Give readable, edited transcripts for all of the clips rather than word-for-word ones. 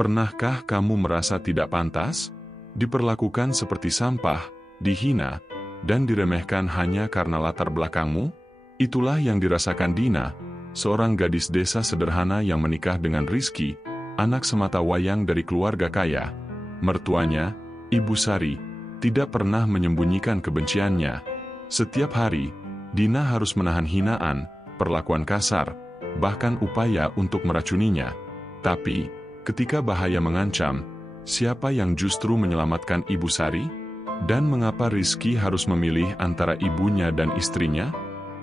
Pernahkah kamu merasa tidak pantas? Diperlakukan seperti sampah, dihina, dan diremehkan hanya karena latar belakangmu? Itulah yang dirasakan Dina, seorang gadis desa sederhana yang menikah dengan Rizky, anak semata wayang dari keluarga kaya. Mertuanya, Ibu Sari, tidak pernah menyembunyikan kebenciannya. Setiap hari, Dina harus menahan hinaan, perlakuan kasar, bahkan upaya untuk meracuninya. Tapi, ketika bahaya mengancam, siapa yang justru menyelamatkan Ibu Sari? Dan mengapa Rizky harus memilih antara ibunya dan istrinya?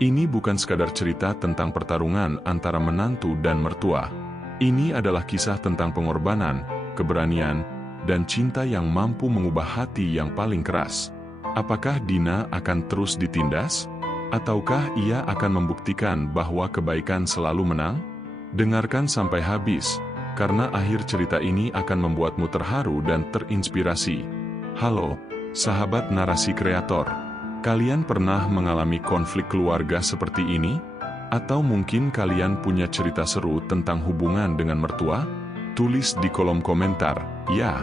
Ini bukan sekadar cerita tentang pertarungan antara menantu dan mertua. Ini adalah kisah tentang pengorbanan, keberanian, dan cinta yang mampu mengubah hati yang paling keras. Apakah Dina akan terus ditindas? Ataukah ia akan membuktikan bahwa kebaikan selalu menang? Dengarkan sampai habis, karena akhir cerita ini akan membuatmu terharu dan terinspirasi. Halo, sahabat narasi kreator. Kalian pernah mengalami konflik keluarga seperti ini? Atau mungkin kalian punya cerita seru tentang hubungan dengan mertua? Tulis di kolom komentar, ya.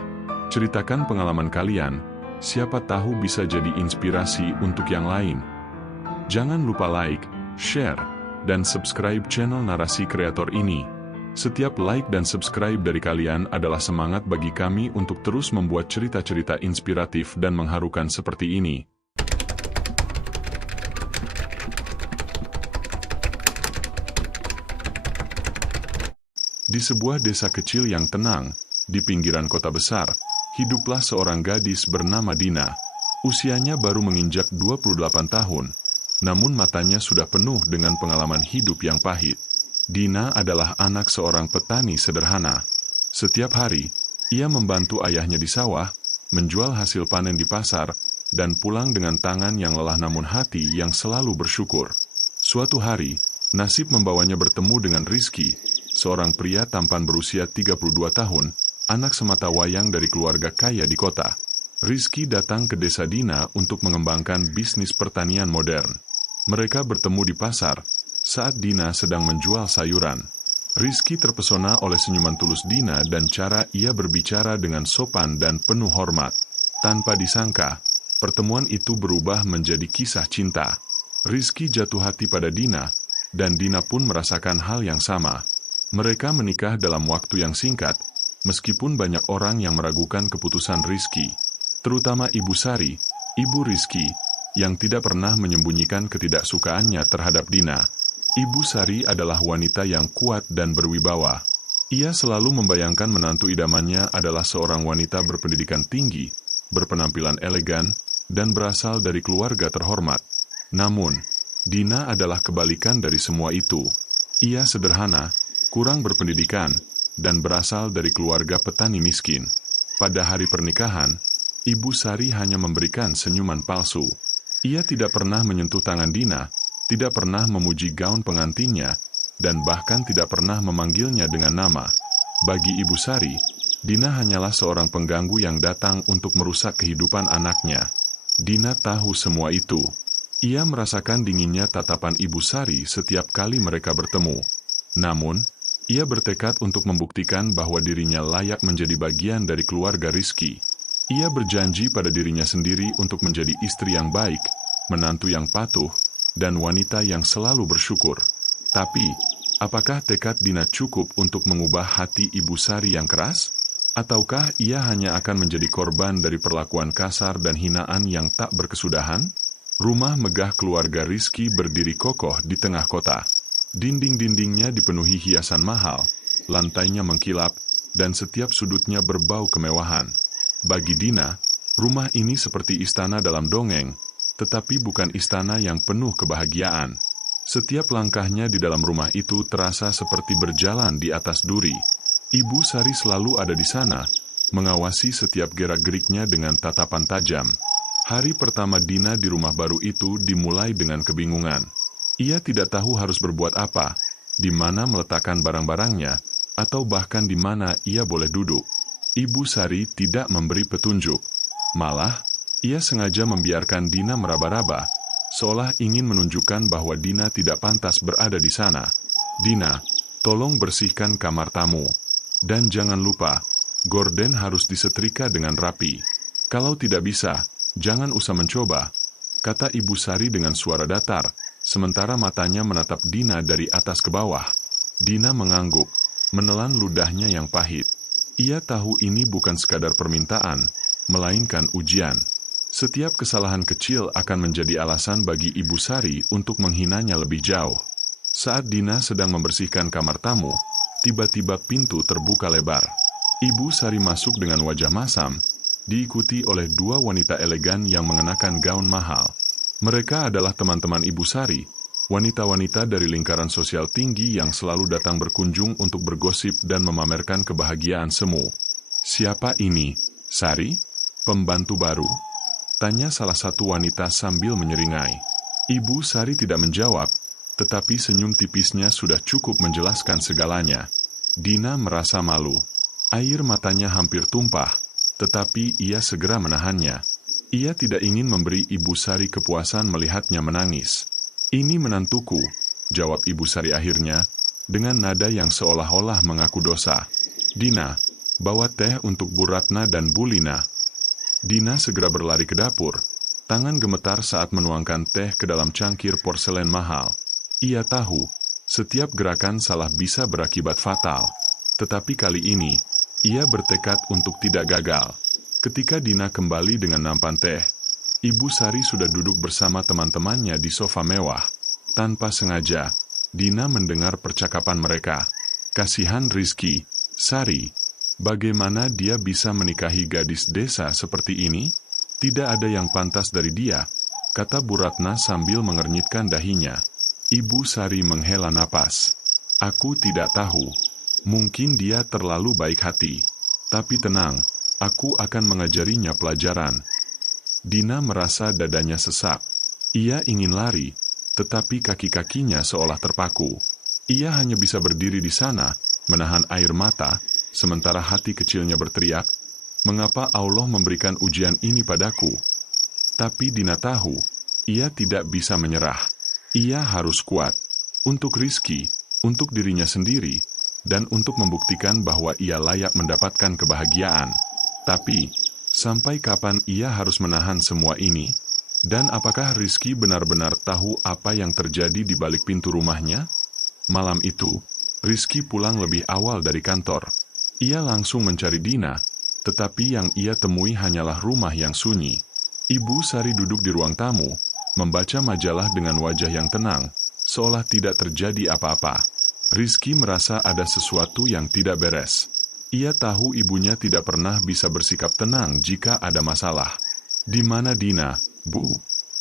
Ceritakan pengalaman kalian, siapa tahu bisa jadi inspirasi untuk yang lain. Jangan lupa like, share, dan subscribe channel narasi kreator ini. Setiap like dan subscribe dari kalian adalah semangat bagi kami untuk terus membuat cerita-cerita inspiratif dan mengharukan seperti ini. Di sebuah desa kecil yang tenang, di pinggiran kota besar, hiduplah seorang gadis bernama Dina. Usianya baru menginjak 28 tahun, namun matanya sudah penuh dengan pengalaman hidup yang pahit. Dina adalah anak seorang petani sederhana. Setiap hari, ia membantu ayahnya di sawah, menjual hasil panen di pasar, dan pulang dengan tangan yang lelah namun hati yang selalu bersyukur. Suatu hari, nasib membawanya bertemu dengan Rizky, seorang pria tampan berusia 32 tahun, anak semata wayang dari keluarga kaya di kota. Rizky datang ke desa Dina untuk mengembangkan bisnis pertanian modern. Mereka bertemu di pasar, saat Dina sedang menjual sayuran. Rizky terpesona oleh senyuman tulus Dina dan cara ia berbicara dengan sopan dan penuh hormat. Tanpa disangka, pertemuan itu berubah menjadi kisah cinta. Rizky jatuh hati pada Dina, dan Dina pun merasakan hal yang sama. Mereka menikah dalam waktu yang singkat, meskipun banyak orang yang meragukan keputusan Rizky. Terutama Ibu Sari, ibu Rizky, yang tidak pernah menyembunyikan ketidaksukaannya terhadap Dina. Ibu Sari adalah wanita yang kuat dan berwibawa. Ia selalu membayangkan menantu idamannya adalah seorang wanita berpendidikan tinggi, berpenampilan elegan, dan berasal dari keluarga terhormat. Namun, Dina adalah kebalikan dari semua itu. Ia sederhana, kurang berpendidikan, dan berasal dari keluarga petani miskin. Pada hari pernikahan, Ibu Sari hanya memberikan senyuman palsu. Ia tidak pernah menyentuh tangan Dina, tidak pernah memuji gaun pengantinnya, dan bahkan tidak pernah memanggilnya dengan nama. Bagi Ibu Sari, Dina hanyalah seorang pengganggu yang datang untuk merusak kehidupan anaknya. Dina tahu semua itu. Ia merasakan dinginnya tatapan Ibu Sari setiap kali mereka bertemu. Namun, ia bertekad untuk membuktikan bahwa dirinya layak menjadi bagian dari keluarga Rizky. Ia berjanji pada dirinya sendiri untuk menjadi istri yang baik, menantu yang patuh, dan wanita yang selalu bersyukur. Tapi, apakah tekad Dina cukup untuk mengubah hati Ibu Sari yang keras? Ataukah ia hanya akan menjadi korban dari perlakuan kasar dan hinaan yang tak berkesudahan? Rumah megah keluarga Rizky berdiri kokoh di tengah kota. Dinding-dindingnya dipenuhi hiasan mahal, lantainya mengkilap, dan setiap sudutnya berbau kemewahan. Bagi Dina, rumah ini seperti istana dalam dongeng, tetapi bukan istana yang penuh kebahagiaan. Setiap langkahnya di dalam rumah itu terasa seperti berjalan di atas duri. Ibu Sari selalu ada di sana, mengawasi setiap gerak-geriknya dengan tatapan tajam. Hari pertama Dina di rumah baru itu dimulai dengan kebingungan. Ia tidak tahu harus berbuat apa, di mana meletakkan barang-barangnya, atau bahkan di mana ia boleh duduk. Ibu Sari tidak memberi petunjuk. Malah, ia sengaja membiarkan Dina meraba-raba, seolah ingin menunjukkan bahwa Dina tidak pantas berada di sana. Dina, tolong bersihkan kamar tamu. Dan jangan lupa, Gorden harus disetrika dengan rapi. Kalau tidak bisa, jangan usah mencoba, kata Ibu Sari dengan suara datar, sementara matanya menatap Dina dari atas ke bawah. Dina mengangguk, menelan ludahnya yang pahit. Ia tahu ini bukan sekadar permintaan, melainkan ujian. Setiap kesalahan kecil akan menjadi alasan bagi Ibu Sari untuk menghinanya lebih jauh. Saat Dina sedang membersihkan kamar tamu, tiba-tiba pintu terbuka lebar. Ibu Sari masuk dengan wajah masam, diikuti oleh dua wanita elegan yang mengenakan gaun mahal. Mereka adalah teman-teman Ibu Sari, wanita-wanita dari lingkaran sosial tinggi yang selalu datang berkunjung untuk bergosip dan memamerkan kebahagiaan semu. Siapa ini, Sari? Pembantu baru? Tanya salah satu wanita sambil menyeringai. Ibu Sari tidak menjawab, tetapi senyum tipisnya sudah cukup menjelaskan segalanya. Dina merasa malu. Air matanya hampir tumpah, tetapi ia segera menahannya. Ia tidak ingin memberi Ibu Sari kepuasan melihatnya menangis. Ini menantuku, jawab Ibu Sari akhirnya, dengan nada yang seolah-olah mengaku dosa. Dina, bawa teh untuk Bu Ratna dan Bu Lina. Dina segera berlari ke dapur. Tangan gemetar saat menuangkan teh ke dalam cangkir porselen mahal. Ia tahu, setiap gerakan salah bisa berakibat fatal. Tetapi kali ini, ia bertekad untuk tidak gagal. Ketika Dina kembali dengan nampan teh, Ibu Sari sudah duduk bersama teman-temannya di sofa mewah. Tanpa sengaja, Dina mendengar percakapan mereka. Kasihan Rizky, Sari, bagaimana dia bisa menikahi gadis desa seperti ini? Tidak ada yang pantas dari dia, kata Bu Ratna sambil mengernyitkan dahinya. Ibu Sari menghela napas. Aku tidak tahu. Mungkin dia terlalu baik hati. Tapi tenang, aku akan mengajarinya pelajaran. Dina merasa dadanya sesak. Ia ingin lari, tetapi kaki-kakinya seolah terpaku. Ia hanya bisa berdiri di sana, menahan air mata, sementara hati kecilnya berteriak, mengapa Allah memberikan ujian ini padaku? Tapi Dina tahu, ia tidak bisa menyerah. Ia harus kuat. Untuk Rizky, untuk dirinya sendiri, dan untuk membuktikan bahwa ia layak mendapatkan kebahagiaan. Tapi, sampai kapan ia harus menahan semua ini? Dan apakah Rizky benar-benar tahu apa yang terjadi di balik pintu rumahnya? Malam itu, Rizky pulang lebih awal dari kantor. Ia langsung mencari Dina, tetapi yang ia temui hanyalah rumah yang sunyi. Ibu Sari duduk di ruang tamu, membaca majalah dengan wajah yang tenang, seolah tidak terjadi apa-apa. Rizky merasa ada sesuatu yang tidak beres. Ia tahu ibunya tidak pernah bisa bersikap tenang jika ada masalah. Di mana Dina, Bu?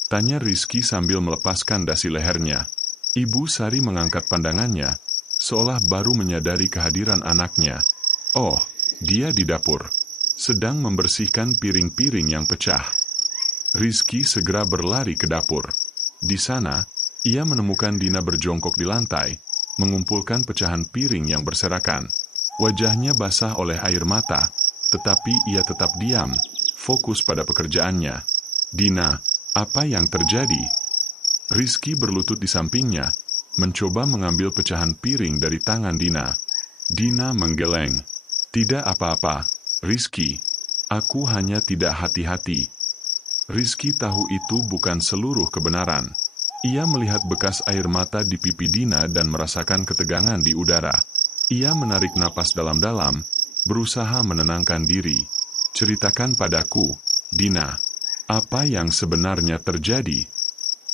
Tanya Rizky sambil melepaskan dasi lehernya. Ibu Sari mengangkat pandangannya, seolah baru menyadari kehadiran anaknya. Oh, dia di dapur. Sedang membersihkan piring-piring yang pecah. Rizky segera berlari ke dapur. Di sana, ia menemukan Dina berjongkok di lantai, mengumpulkan pecahan piring yang berserakan. Wajahnya basah oleh air mata, tetapi ia tetap diam, fokus pada pekerjaannya. Dina, apa yang terjadi? Rizky berlutut di sampingnya, mencoba mengambil pecahan piring dari tangan Dina. Dina menggeleng. Tidak apa-apa, Rizky. Aku hanya tidak hati-hati. Rizky tahu itu bukan seluruh kebenaran. Ia melihat bekas air mata di pipi Dina dan merasakan ketegangan di udara. Ia menarik napas dalam-dalam, berusaha menenangkan diri. Ceritakan padaku, Dina, apa yang sebenarnya terjadi?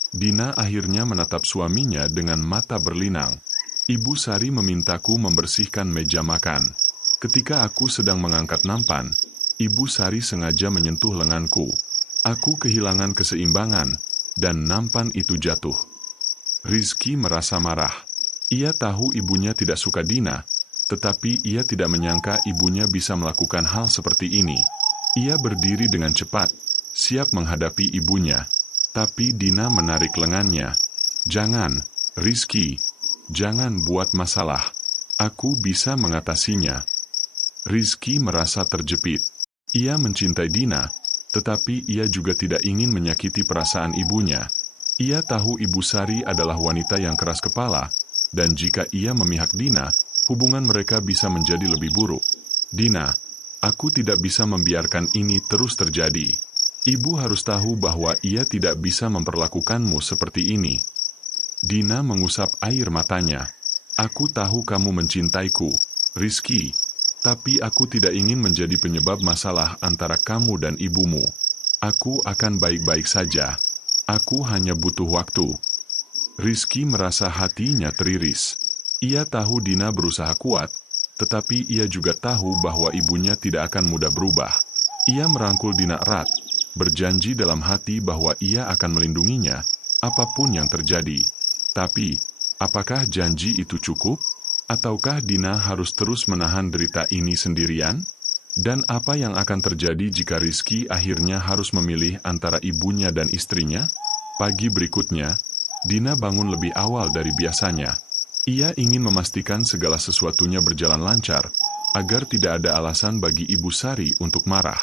Dina akhirnya menatap suaminya dengan mata berlinang. Ibu Sari memintaku membersihkan meja makan. Ketika aku sedang mengangkat nampan, Ibu Sari sengaja menyentuh lenganku. Aku kehilangan keseimbangan, dan nampan itu jatuh. Rizky merasa marah. Ia tahu ibunya tidak suka Dina, tetapi ia tidak menyangka ibunya bisa melakukan hal seperti ini. Ia berdiri dengan cepat, siap menghadapi ibunya. Tapi Dina menarik lengannya. Jangan, Rizky. Jangan buat masalah. Aku bisa mengatasinya. Rizky merasa terjepit. Ia mencintai Dina, tetapi ia juga tidak ingin menyakiti perasaan ibunya. Ia tahu Ibu Sari adalah wanita yang keras kepala, dan jika ia memihak Dina, hubungan mereka bisa menjadi lebih buruk. Dina, Aku tidak bisa membiarkan ini terus terjadi. Ibu harus tahu bahwa ia tidak bisa memperlakukanmu seperti ini. Dina mengusap air matanya. Aku tahu kamu mencintaiku, Rizky. Tapi aku tidak ingin menjadi penyebab masalah antara kamu dan ibumu. Aku akan baik-baik saja. Aku hanya butuh waktu. Rizky merasa hatinya teriris. Ia tahu Dina berusaha kuat, tetapi ia juga tahu bahwa ibunya tidak akan mudah berubah. Ia merangkul Dina erat, berjanji dalam hati bahwa ia akan melindunginya, apapun yang terjadi. Tapi, apakah janji itu cukup? Ataukah Dina harus terus menahan derita ini sendirian? Dan apa yang akan terjadi jika Rizky akhirnya harus memilih antara ibunya dan istrinya? Pagi berikutnya, Dina bangun lebih awal dari biasanya. Ia ingin memastikan segala sesuatunya berjalan lancar, agar tidak ada alasan bagi Ibu Sari untuk marah.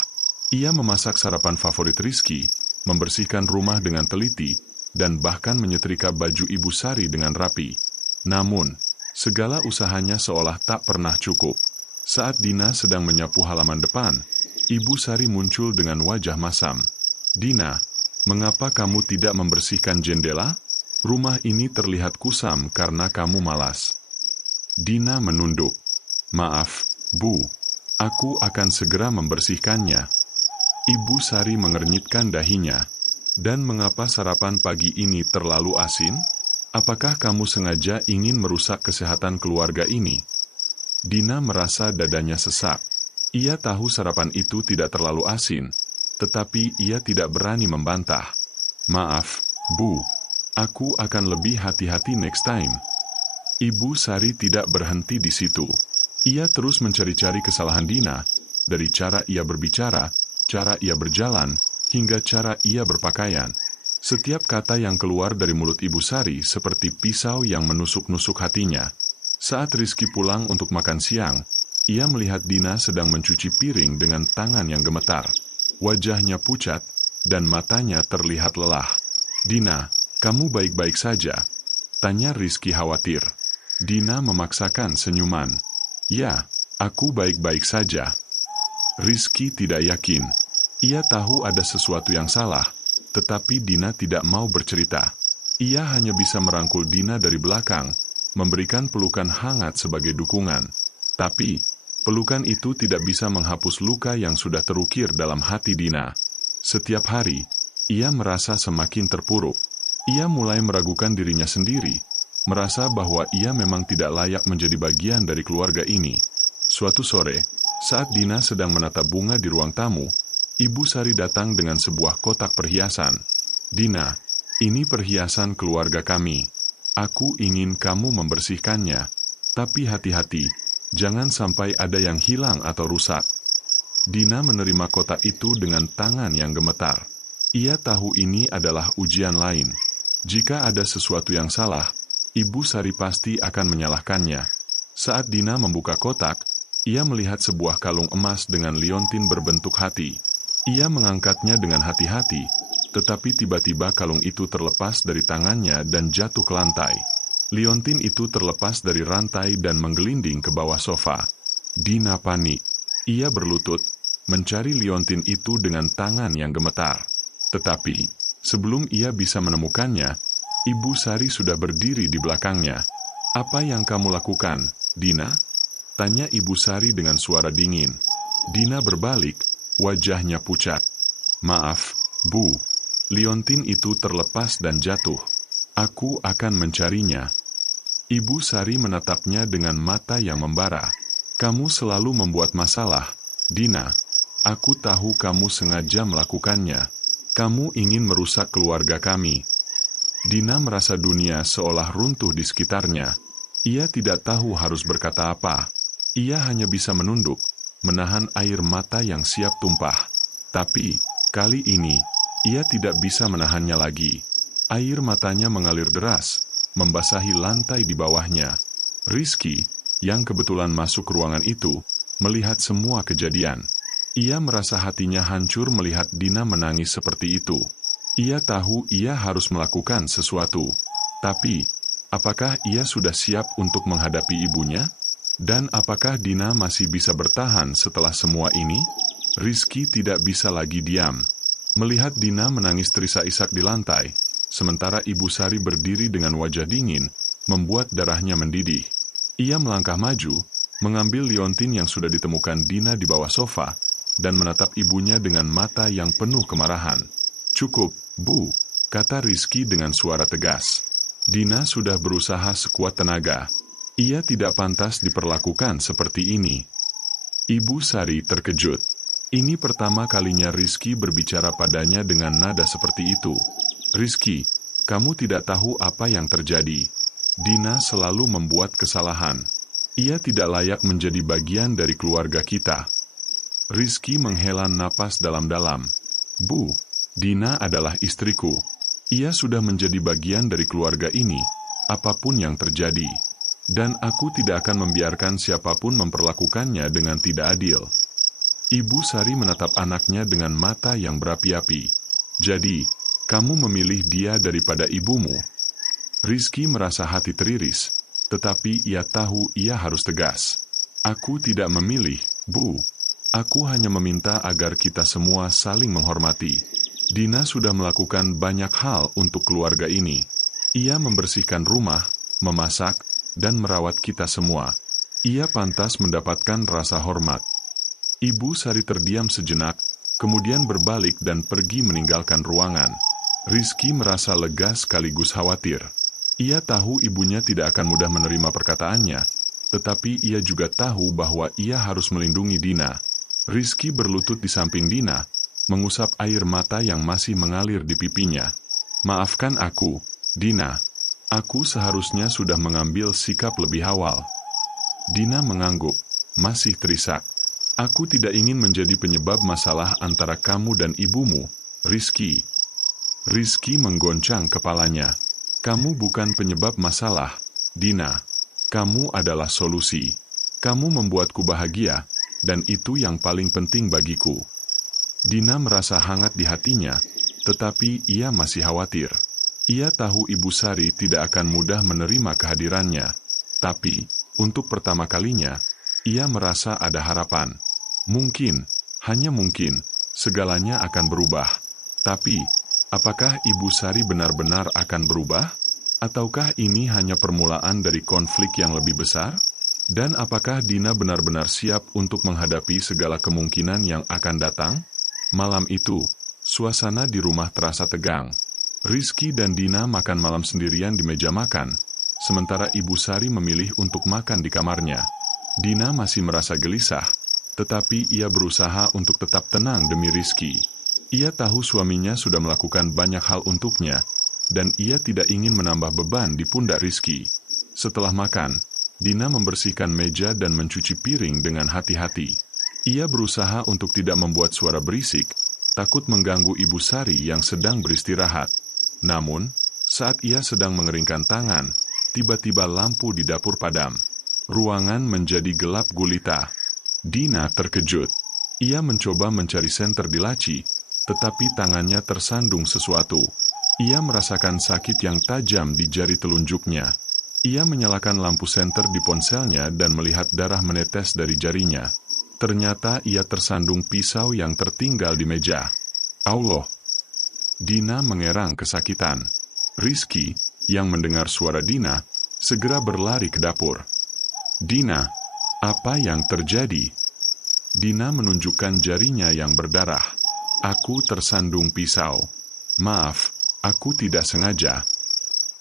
Ia memasak sarapan favorit Rizky, membersihkan rumah dengan teliti, dan bahkan menyetrika baju Ibu Sari dengan rapi. Namun, segala usahanya seolah tak pernah cukup. Saat Dina sedang menyapu halaman depan, Ibu Sari muncul dengan wajah masam. "Dina, mengapa kamu tidak membersihkan jendela? Rumah ini terlihat kusam karena kamu malas." Dina menunduk. "Maaf, Bu. Aku akan segera membersihkannya." Ibu Sari mengernyitkan dahinya. "Dan mengapa sarapan pagi ini terlalu asin? Apakah kamu sengaja ingin merusak kesehatan keluarga ini?" Dina merasa dadanya sesak. Ia tahu sarapan itu tidak terlalu asin, tetapi ia tidak berani membantah. "Maaf, Bu. Aku akan lebih hati-hati next time." Ibu Sari tidak berhenti di situ. Ia terus mencari-cari kesalahan Dina, dari cara ia berbicara, cara ia berjalan, hingga cara ia berpakaian. Setiap kata yang keluar dari mulut Ibu Sari seperti pisau yang menusuk-nusuk hatinya. Saat Rizky pulang untuk makan siang, ia melihat Dina sedang mencuci piring dengan tangan yang gemetar. Wajahnya pucat, dan matanya terlihat lelah. "Dina, kamu baik-baik saja?" tanya Rizky khawatir. Dina memaksakan senyuman. "Ya, aku baik-baik saja." Rizky tidak yakin. Ia tahu ada sesuatu yang salah, tetapi Dina tidak mau bercerita. Ia hanya bisa merangkul Dina dari belakang, memberikan pelukan hangat sebagai dukungan. Tapi, pelukan itu tidak bisa menghapus luka yang sudah terukir dalam hati Dina. Setiap hari, ia merasa semakin terpuruk. Ia mulai meragukan dirinya sendiri, merasa bahwa ia memang tidak layak menjadi bagian dari keluarga ini. Suatu sore, saat Dina sedang menata bunga di ruang tamu, Ibu Sari datang dengan sebuah kotak perhiasan. "Dina, ini perhiasan keluarga kami. Aku ingin kamu membersihkannya. Tapi hati-hati, jangan sampai ada yang hilang atau rusak." Dina menerima kotak itu dengan tangan yang gemetar. Ia tahu ini adalah ujian lain. Jika ada sesuatu yang salah, Ibu Sari pasti akan menyalahkannya. Saat Dina membuka kotak, ia melihat sebuah kalung emas dengan liontin berbentuk hati. Ia mengangkatnya dengan hati-hati, tetapi tiba-tiba kalung itu terlepas dari tangannya dan jatuh ke lantai. Liontin itu terlepas dari rantai dan menggelinding ke bawah sofa. Dina panik. Ia berlutut, mencari liontin itu dengan tangan yang gemetar. Tetapi, sebelum ia bisa menemukannya, Ibu Sari sudah berdiri di belakangnya. "Apa yang kamu lakukan, Dina?" tanya Ibu Sari dengan suara dingin. Dina berbalik, wajahnya pucat. "Maaf, Bu. Liontin itu terlepas dan jatuh. Aku akan mencarinya." Ibu Sari menatapnya dengan mata yang membara. "Kamu selalu membuat masalah, Dina. Aku tahu kamu sengaja melakukannya. Kamu ingin merusak keluarga kami." Dina merasa dunia seolah runtuh di sekitarnya. Ia tidak tahu harus berkata apa. Ia hanya bisa menunduk, menahan air mata yang siap tumpah. Tapi, kali ini, ia tidak bisa menahannya lagi. Air matanya mengalir deras, membasahi lantai di bawahnya. Rizky, yang kebetulan masuk ruangan itu, melihat semua kejadian. Ia merasa hatinya hancur melihat Dina menangis seperti itu. Ia tahu ia harus melakukan sesuatu. Tapi, apakah ia sudah siap untuk menghadapi ibunya? Dan apakah Dina masih bisa bertahan setelah semua ini? Rizky tidak bisa lagi diam. Melihat Dina menangis terisak-isak di lantai, sementara Ibu Sari berdiri dengan wajah dingin, membuat darahnya mendidih. Ia melangkah maju, mengambil liontin yang sudah ditemukan Dina di bawah sofa, dan menatap ibunya dengan mata yang penuh kemarahan. "Cukup, Bu," kata Rizky dengan suara tegas. Dina sudah berusaha sekuat tenaga. Ia tidak pantas diperlakukan seperti ini. Ibu Sari terkejut. Ini pertama kalinya Rizky berbicara padanya dengan nada seperti itu. "Rizky, kamu tidak tahu apa yang terjadi. Dina selalu membuat kesalahan. Ia tidak layak menjadi bagian dari keluarga kita." Rizky menghela napas dalam-dalam. "Bu, Dina adalah istriku. Ia sudah menjadi bagian dari keluarga ini, apapun yang terjadi. Dan aku tidak akan membiarkan siapapun memperlakukannya dengan tidak adil." Ibu Sari menatap anaknya dengan mata yang berapi-api. "Jadi, kamu memilih dia daripada ibumu?" Rizky merasa hati teriris, tetapi ia tahu ia harus tegas. "Aku tidak memilih, Bu. Aku hanya meminta agar kita semua saling menghormati. Dina sudah melakukan banyak hal untuk keluarga ini. Ia membersihkan rumah, memasak, dan merawat kita semua. Ia pantas mendapatkan rasa hormat." Ibu Sari terdiam sejenak, kemudian berbalik dan pergi meninggalkan ruangan. Rizky merasa lega sekaligus khawatir. Ia tahu ibunya tidak akan mudah menerima perkataannya, tetapi ia juga tahu bahwa ia harus melindungi Dina. Rizky berlutut di samping Dina, mengusap air mata yang masih mengalir di pipinya. "Maafkan aku, Dina. Aku seharusnya sudah mengambil sikap lebih awal." Dina mengangguk, masih terisak. "Aku tidak ingin menjadi penyebab masalah antara kamu dan ibumu, Rizky." Rizky menggoncang kepalanya. "Kamu bukan penyebab masalah, Dina. Kamu adalah solusi. Kamu membuatku bahagia, dan itu yang paling penting bagiku." Dina merasa hangat di hatinya, tetapi ia masih khawatir. Ia tahu Ibu Sari tidak akan mudah menerima kehadirannya. Tapi, untuk pertama kalinya, ia merasa ada harapan. Mungkin, hanya mungkin, segalanya akan berubah. Tapi, apakah Ibu Sari benar-benar akan berubah? Ataukah ini hanya permulaan dari konflik yang lebih besar? Dan apakah Dina benar-benar siap untuk menghadapi segala kemungkinan yang akan datang? Malam itu, suasana di rumah terasa tegang. Rizky dan Dina makan malam sendirian di meja makan, sementara Ibu Sari memilih untuk makan di kamarnya. Dina masih merasa gelisah, tetapi ia berusaha untuk tetap tenang demi Rizky. Ia tahu suaminya sudah melakukan banyak hal untuknya, dan ia tidak ingin menambah beban di pundak Rizky. Setelah makan, Dina membersihkan meja dan mencuci piring dengan hati-hati. Ia berusaha untuk tidak membuat suara berisik, takut mengganggu Ibu Sari yang sedang beristirahat. Namun, saat ia sedang mengeringkan tangan, tiba-tiba lampu di dapur padam. Ruangan menjadi gelap gulita. Dina terkejut. Ia mencoba mencari senter di laci, tetapi tangannya tersandung sesuatu. Ia merasakan sakit yang tajam di jari telunjuknya. Ia menyalakan lampu senter di ponselnya dan melihat darah menetes dari jarinya. Ternyata ia tersandung pisau yang tertinggal di meja. Allah! Dina mengerang kesakitan. Rizky, yang mendengar suara Dina, segera berlari ke dapur. "Dina, apa yang terjadi?" Dina menunjukkan jarinya yang berdarah. "Aku tersandung pisau. Maaf, aku tidak sengaja."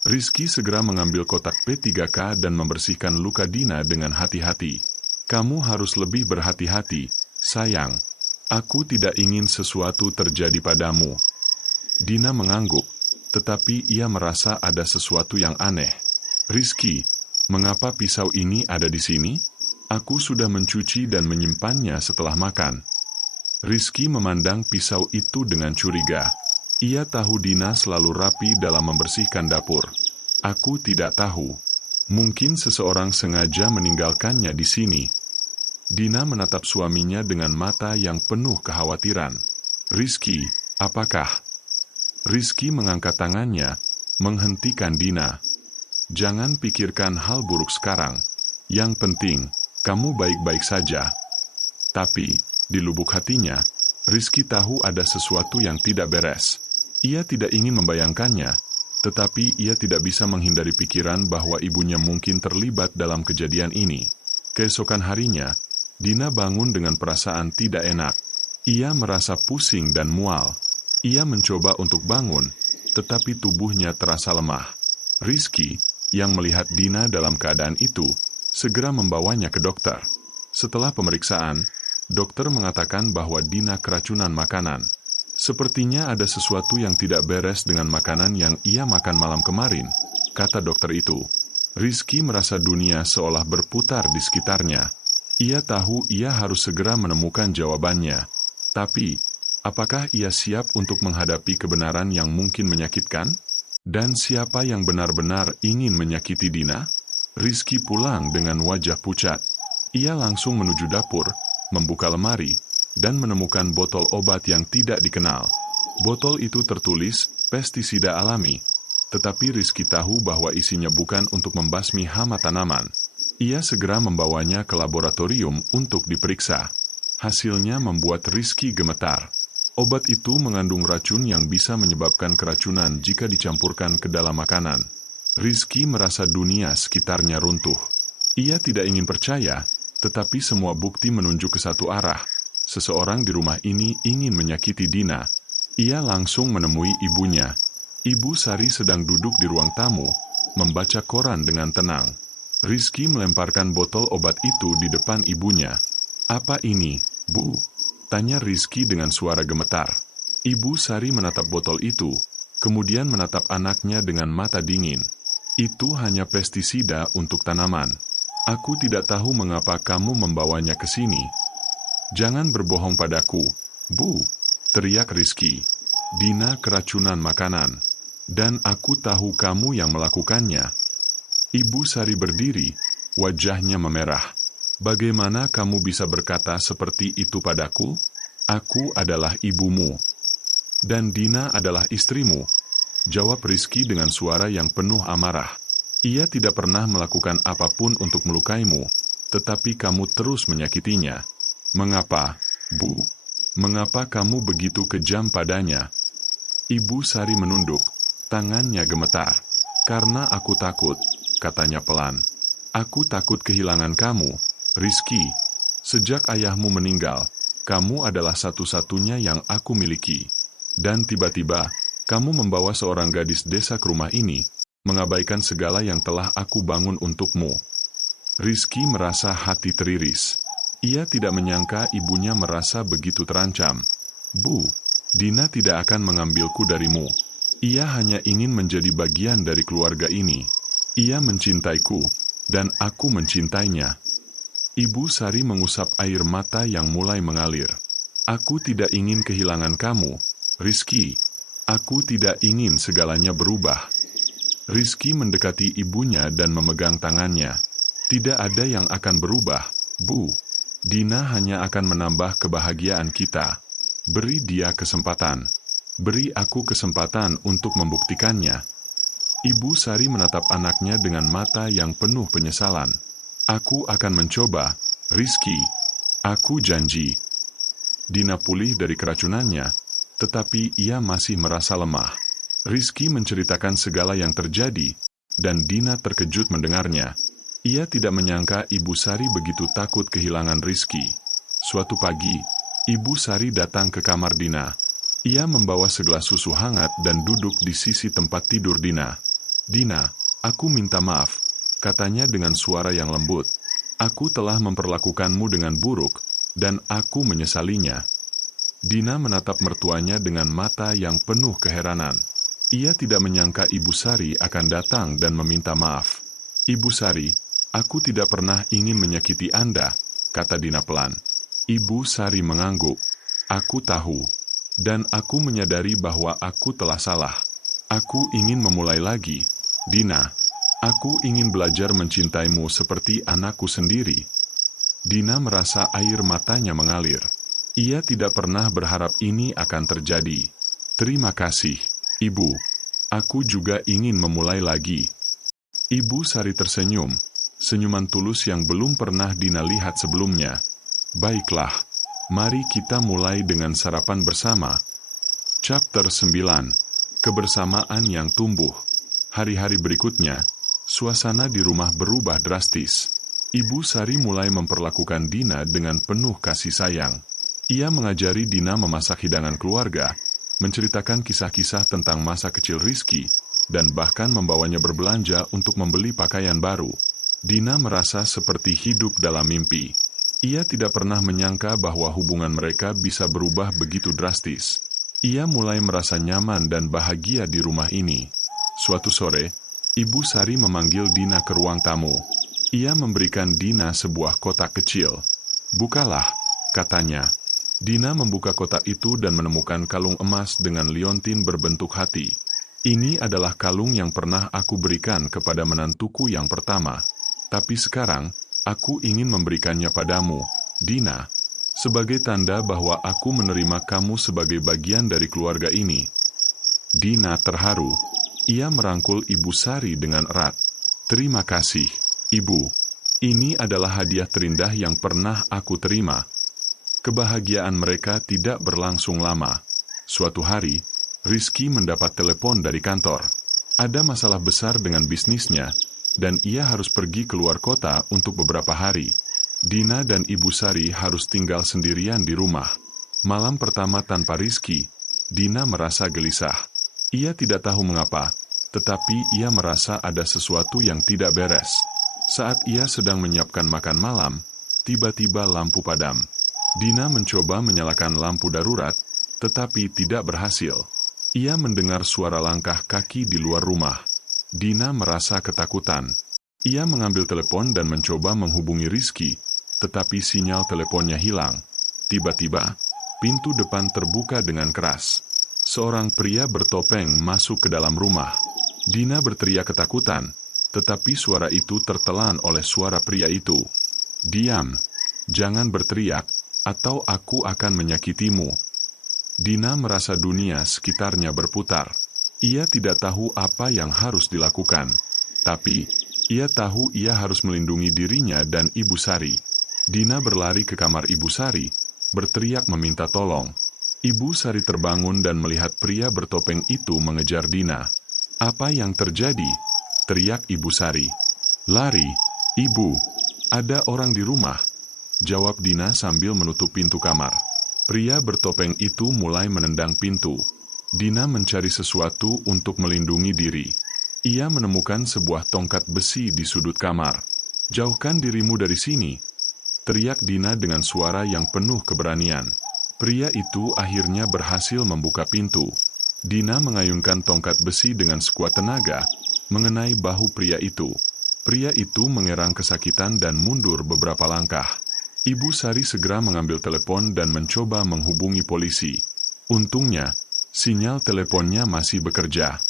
Rizky segera mengambil kotak P3K dan membersihkan luka Dina dengan hati-hati. "Kamu harus lebih berhati-hati, sayang. Aku tidak ingin sesuatu terjadi padamu." Dina mengangguk, tetapi ia merasa ada sesuatu yang aneh. "Rizky, mengapa pisau ini ada di sini? Aku sudah mencuci dan menyimpannya setelah makan." Rizky memandang pisau itu dengan curiga. Ia tahu Dina selalu rapi dalam membersihkan dapur. "Aku tidak tahu. Mungkin seseorang sengaja meninggalkannya di sini." Dina menatap suaminya dengan mata yang penuh kekhawatiran. "Rizky, apakah?" Rizky mengangkat tangannya, menghentikan Dina. "Jangan pikirkan hal buruk sekarang. Yang penting, kamu baik-baik saja. Tapi, di lubuk hatinya, Rizky tahu ada sesuatu yang tidak beres. Ia tidak ingin membayangkannya, tetapi ia tidak bisa menghindari pikiran bahwa ibunya mungkin terlibat dalam kejadian ini. Keesokan harinya, Dina bangun dengan perasaan tidak enak. Ia merasa pusing dan mual. Ia mencoba untuk bangun, tetapi tubuhnya terasa lemah. Rizky, yang melihat Dina dalam keadaan itu, segera membawanya ke dokter. Setelah pemeriksaan, dokter mengatakan bahwa Dina keracunan makanan. Sepertinya ada sesuatu yang tidak beres dengan makanan yang ia makan malam kemarin, kata dokter itu. Rizky merasa dunia seolah berputar di sekitarnya. Ia tahu ia harus segera menemukan jawabannya. Tapi, apakah ia siap untuk menghadapi kebenaran yang mungkin menyakitkan? Dan siapa yang benar-benar ingin menyakiti Dina? Rizky pulang dengan wajah pucat. Ia langsung menuju dapur, membuka lemari, dan menemukan botol obat yang tidak dikenal. Botol itu tertulis pestisida alami, tetapi Rizky tahu bahwa isinya bukan untuk membasmi hama tanaman. Ia segera membawanya ke laboratorium untuk diperiksa. Hasilnya membuat Rizky gemetar. Obat itu mengandung racun yang bisa menyebabkan keracunan jika dicampurkan ke dalam makanan. Rizky merasa dunia sekitarnya runtuh. Ia tidak ingin percaya, tetapi semua bukti menunjuk ke satu arah. Seseorang di rumah ini ingin menyakiti Dina. Ia langsung menemui ibunya. Ibu Sari sedang duduk di ruang tamu, membaca koran dengan tenang. Rizky melemparkan botol obat itu di depan ibunya. "Apa ini, Bu?" tanya Rizky dengan suara gemetar. Ibu Sari menatap botol itu, kemudian menatap anaknya dengan mata dingin. "Itu hanya pestisida untuk tanaman. Aku tidak tahu mengapa kamu membawanya ke sini." "Jangan berbohong padaku, Bu," teriak Rizky. "Dina keracunan makanan. Dan aku tahu kamu yang melakukannya." Ibu Sari berdiri, wajahnya memerah. "Bagaimana kamu bisa berkata seperti itu padaku? Aku adalah ibumu. Dan Dina adalah istrimu," jawab Rizky dengan suara yang penuh amarah. "Ia tidak pernah melakukan apapun untuk melukaimu, tetapi kamu terus menyakitinya. Mengapa, Bu? Mengapa kamu begitu kejam padanya?" Ibu Sari menunduk, tangannya gemetar. "Karena aku takut," katanya pelan. "Aku takut kehilangan kamu, Rizky. Sejak ayahmu meninggal, kamu adalah satu-satunya yang aku miliki. Dan tiba-tiba, kamu membawa seorang gadis desa ke rumah ini, mengabaikan segala yang telah aku bangun untukmu." Rizky merasa hati teriris. Ia tidak menyangka ibunya merasa begitu terancam. "Bu, Dina tidak akan mengambilku darimu. Ia hanya ingin menjadi bagian dari keluarga ini. Ia mencintaiku, dan aku mencintainya." Ibu Sari mengusap air mata yang mulai mengalir. "Aku tidak ingin kehilangan kamu, Rizky. Aku tidak ingin segalanya berubah." Rizky mendekati ibunya dan memegang tangannya. "Tidak ada yang akan berubah, Bu. Dina hanya akan menambah kebahagiaan kita. Beri dia kesempatan. Beri aku kesempatan untuk membuktikannya." Ibu Sari menatap anaknya dengan mata yang penuh penyesalan. "Aku akan mencoba, Rizky. Aku janji." Dina pulih dari keracunannya, tetapi ia masih merasa lemah. Rizky menceritakan segala yang terjadi, dan Dina terkejut mendengarnya. Ia tidak menyangka Ibu Sari begitu takut kehilangan Rizky. Suatu pagi, Ibu Sari datang ke kamar Dina. Ia membawa segelas susu hangat dan duduk di sisi tempat tidur Dina. "Dina, aku minta maaf," katanya dengan suara yang lembut. "Aku telah memperlakukanmu dengan buruk, dan aku menyesalinya." Dina menatap mertuanya dengan mata yang penuh keheranan. Ia tidak menyangka Ibu Sari akan datang dan meminta maaf. "Ibu Sari, aku tidak pernah ingin menyakiti Anda," kata Dina pelan. Ibu Sari mengangguk. "Aku tahu. Dan aku menyadari bahwa aku telah salah. Aku ingin memulai lagi, Dina. Aku ingin belajar mencintaimu seperti anakku sendiri." Dina merasa air matanya mengalir. Ia tidak pernah berharap ini akan terjadi. "Terima kasih, Ibu. Aku juga ingin memulai lagi." Ibu Sari tersenyum. senyuman tulus yang belum pernah Dina lihat sebelumnya. Baiklah, mari kita mulai dengan sarapan bersama. Chapter 9. Kebersamaan yang tumbuh. Hari-hari berikutnya, suasana di rumah berubah drastis. Ibu Sari mulai memperlakukan Dina dengan penuh kasih sayang. Ia mengajari Dina memasak hidangan keluarga, menceritakan kisah-kisah tentang masa kecil Rizky, dan bahkan membawanya berbelanja untuk membeli pakaian baru. Dina merasa seperti hidup dalam mimpi. Ia tidak pernah menyangka bahwa hubungan mereka bisa berubah begitu drastis. Ia mulai merasa nyaman dan bahagia di rumah ini. Suatu sore, Ibu Sari memanggil Dina ke ruang tamu. Ia memberikan Dina sebuah kotak kecil. "Bukalah," katanya. Dina membuka kotak itu dan menemukan kalung emas dengan liontin berbentuk hati. "Ini adalah kalung yang pernah aku berikan kepada menantuku yang pertama. Tapi sekarang, aku ingin memberikannya padamu, Dina, sebagai tanda bahwa aku menerima kamu sebagai bagian dari keluarga ini." Dina terharu. Ia merangkul Ibu Sari dengan erat. "Terima kasih, Ibu. Ini adalah hadiah terindah yang pernah aku terima." Kebahagiaan mereka tidak berlangsung lama. Suatu hari, Rizky mendapat telepon dari kantor. Ada masalah besar dengan bisnisnya, dan ia harus pergi keluar kota untuk beberapa hari. Dina dan Ibu Sari harus tinggal sendirian di rumah. Malam pertama tanpa Rizky, Dina merasa gelisah. Ia tidak tahu mengapa, tetapi ia merasa ada sesuatu yang tidak beres. Saat ia sedang menyiapkan makan malam, tiba-tiba lampu padam. Dina mencoba menyalakan lampu darurat, tetapi tidak berhasil. Ia mendengar suara langkah kaki di luar rumah. Dina merasa ketakutan. Ia mengambil telepon dan mencoba menghubungi Rizky, tetapi sinyal teleponnya hilang. Tiba-tiba, pintu depan terbuka dengan keras. Seorang pria bertopeng masuk ke dalam rumah. Dina berteriak ketakutan, tetapi suara itu tertelan oleh suara pria itu. "Diam, jangan berteriak, atau aku akan menyakitimu." Dina merasa dunia sekitarnya berputar. Ia tidak tahu apa yang harus dilakukan. Tapi, ia tahu ia harus melindungi dirinya dan Ibu Sari. Dina berlari ke kamar Ibu Sari, berteriak meminta tolong. Ibu Sari terbangun dan melihat pria bertopeng itu mengejar Dina. "Apa yang terjadi?" teriak Ibu Sari. "Lari, Ibu. Ada orang di rumah," jawab Dina sambil menutup pintu kamar. Pria bertopeng itu mulai menendang pintu. Dina mencari sesuatu untuk melindungi diri. Ia menemukan sebuah tongkat besi di sudut kamar. "Jauhkan dirimu dari sini," teriak Dina dengan suara yang penuh keberanian. Pria itu akhirnya berhasil membuka pintu. Dina mengayunkan tongkat besi dengan sekuat tenaga, mengenai bahu pria itu. Pria itu mengerang kesakitan dan mundur beberapa langkah. Ibu Sari segera mengambil telepon dan mencoba menghubungi polisi. Untungnya, sinyal teleponnya masih bekerja.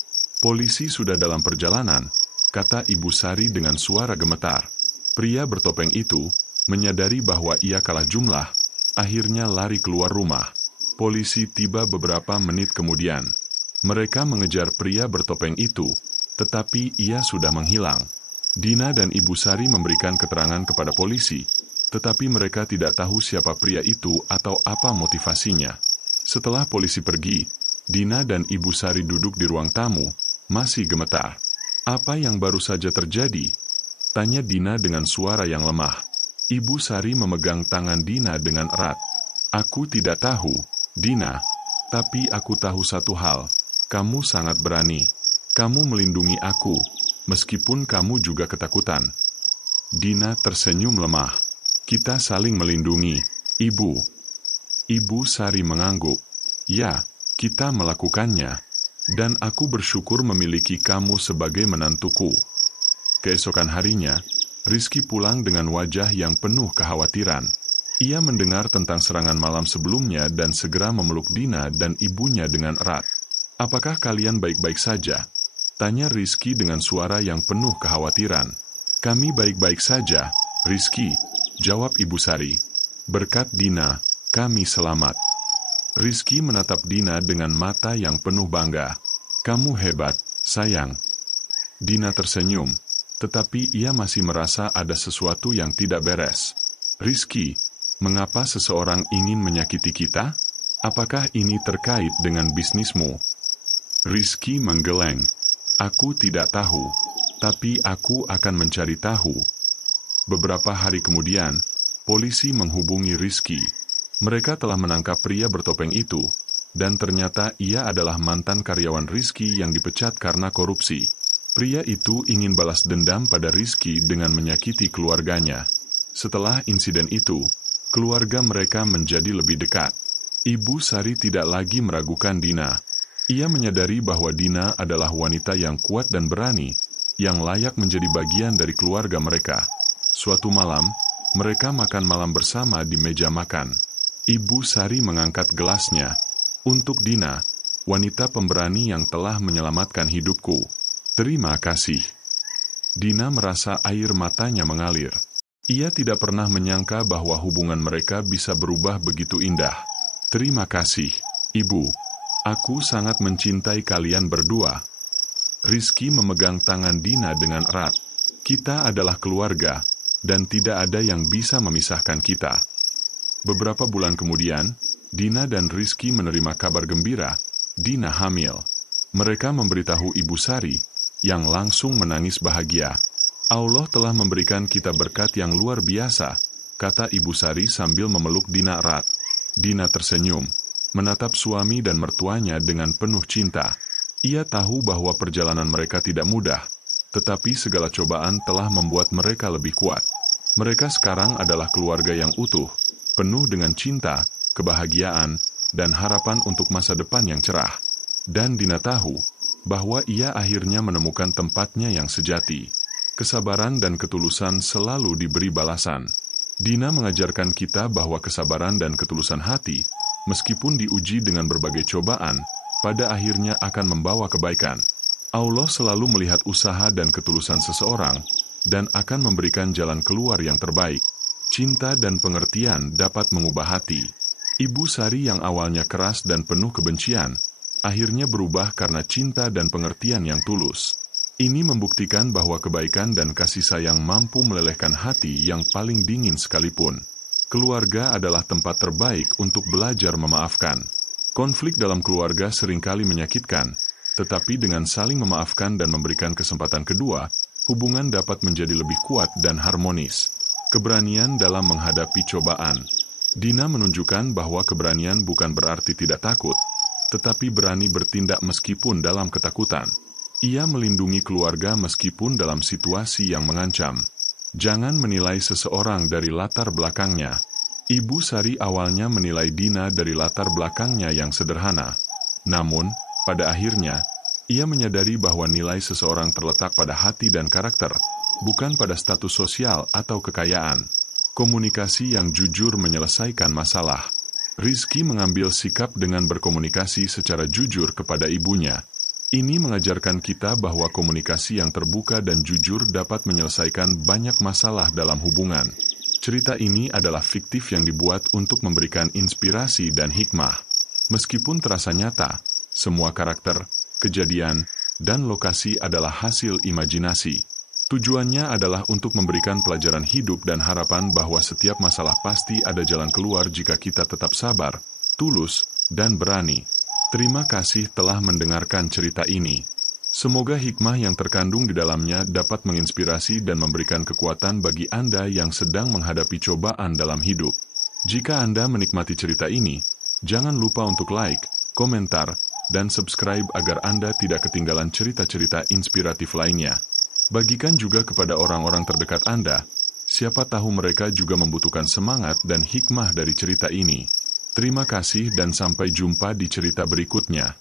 "Polisi sudah dalam perjalanan," kata Ibu Sari dengan suara gemetar. Pria bertopeng itu, menyadari bahwa ia kalah jumlah, akhirnya lari keluar rumah. Polisi tiba beberapa menit kemudian. Mereka mengejar pria bertopeng itu, tetapi ia sudah menghilang. Dina dan Ibu Sari memberikan keterangan kepada polisi, tetapi mereka tidak tahu siapa pria itu atau apa motivasinya. Setelah polisi pergi, Dina dan Ibu Sari duduk di ruang tamu, masih gemetar. "Apa yang baru saja terjadi?" tanya Dina dengan suara yang lemah. Ibu Sari memegang tangan Dina dengan erat. "Aku tidak tahu, Dina. Tapi aku tahu satu hal. Kamu sangat berani. Kamu melindungi aku, meskipun kamu juga ketakutan." Dina tersenyum lemah. "Kita saling melindungi, Ibu." Ibu Sari mengangguk. "Ya, kita melakukannya. Dan aku bersyukur memiliki kamu sebagai menantuku." Keesokan harinya, Rizky pulang dengan wajah yang penuh kekhawatiran. Ia mendengar tentang serangan malam sebelumnya dan segera memeluk Dina dan ibunya dengan erat. "Apakah kalian baik-baik saja?" tanya Rizky dengan suara yang penuh kekhawatiran. "Kami baik-baik saja, Rizky," jawab Ibu Sari. "Berkat Dina, kami selamat." Rizky menatap Dina dengan mata yang penuh bangga. "Kamu hebat, sayang." Dina tersenyum. tetapi ia masih merasa ada sesuatu yang tidak beres. "Rizky, mengapa seseorang ingin menyakiti kita? Apakah ini terkait dengan bisnismu?" Rizky menggeleng. "Aku tidak tahu, tapi aku akan mencari tahu." Beberapa hari kemudian, polisi menghubungi Rizky. Mereka telah menangkap pria bertopeng itu, dan ternyata ia adalah mantan karyawan Rizky yang dipecat karena korupsi. Pria itu ingin balas dendam pada Rizky dengan menyakiti keluarganya. Setelah insiden itu, keluarga mereka menjadi lebih dekat. Ibu Sari tidak lagi meragukan Dina. Ia menyadari bahwa Dina adalah wanita yang kuat dan berani, yang layak menjadi bagian dari keluarga mereka. Suatu malam, mereka makan malam bersama di meja makan. Ibu Sari mengangkat gelasnya. "Untuk Dina, wanita pemberani yang telah menyelamatkan hidupku. Terima kasih." Dina merasa air matanya mengalir. Ia tidak pernah menyangka bahwa hubungan mereka bisa berubah begitu indah. "Terima kasih, Ibu. Aku sangat mencintai kalian berdua." Rizky memegang tangan Dina dengan erat. "Kita adalah keluarga, dan tidak ada yang bisa memisahkan kita." Beberapa bulan kemudian, Dina dan Rizky menerima kabar gembira. Dina hamil. Mereka memberitahu Ibu Sari, yang langsung menangis bahagia. "Allah telah memberikan kita berkat yang luar biasa," kata Ibu Sari sambil memeluk Dina erat. Dina tersenyum, menatap suami dan mertuanya dengan penuh cinta. Ia tahu bahwa perjalanan mereka tidak mudah, tetapi segala cobaan telah membuat mereka lebih kuat. Mereka sekarang adalah keluarga yang utuh, penuh dengan cinta, kebahagiaan, dan harapan untuk masa depan yang cerah. Dan Dina tahu bahwa ia akhirnya menemukan tempatnya yang sejati. Kesabaran dan ketulusan selalu diberi balasan. Dina mengajarkan kita bahwa kesabaran dan ketulusan hati, meskipun diuji dengan berbagai cobaan, pada akhirnya akan membawa kebaikan. Allah selalu melihat usaha dan ketulusan seseorang, dan akan memberikan jalan keluar yang terbaik. Cinta dan pengertian dapat mengubah hati. Ibu Sari yang awalnya keras dan penuh kebencian, akhirnya berubah karena cinta dan pengertian yang tulus. Ini membuktikan bahwa kebaikan dan kasih sayang mampu melelehkan hati yang paling dingin sekalipun. Keluarga adalah tempat terbaik untuk belajar memaafkan. Konflik dalam keluarga seringkali menyakitkan, tetapi dengan saling memaafkan dan memberikan kesempatan kedua, hubungan dapat menjadi lebih kuat dan harmonis. Keberanian dalam menghadapi cobaan. Dina menunjukkan bahwa keberanian bukan berarti tidak takut, tetapi berani bertindak meskipun dalam ketakutan. Ia melindungi keluarga meskipun dalam situasi yang mengancam. Jangan menilai seseorang dari latar belakangnya. Ibu Sari awalnya menilai Dina dari latar belakangnya yang sederhana. Namun, pada akhirnya, ia menyadari bahwa nilai seseorang terletak pada hati dan karakter, bukan pada status sosial atau kekayaan. Komunikasi yang jujur menyelesaikan masalah. Rizky mengambil sikap dengan berkomunikasi secara jujur kepada ibunya. Ini mengajarkan kita bahwa komunikasi yang terbuka dan jujur dapat menyelesaikan banyak masalah dalam hubungan. Cerita ini adalah fiktif yang dibuat untuk memberikan inspirasi dan hikmah. Meskipun terasa nyata, semua karakter, kejadian, dan lokasi adalah hasil imajinasi. Tujuannya adalah untuk memberikan pelajaran hidup dan harapan bahwa setiap masalah pasti ada jalan keluar jika kita tetap sabar, tulus, dan berani. Terima kasih telah mendengarkan cerita ini. Semoga hikmah yang terkandung di dalamnya dapat menginspirasi dan memberikan kekuatan bagi Anda yang sedang menghadapi cobaan dalam hidup. Jika Anda menikmati cerita ini, jangan lupa untuk like, komentar, dan subscribe agar Anda tidak ketinggalan cerita-cerita inspiratif lainnya. Bagikan juga kepada orang-orang terdekat Anda, siapa tahu mereka juga membutuhkan semangat dan hikmah dari cerita ini. Terima kasih dan sampai jumpa di cerita berikutnya.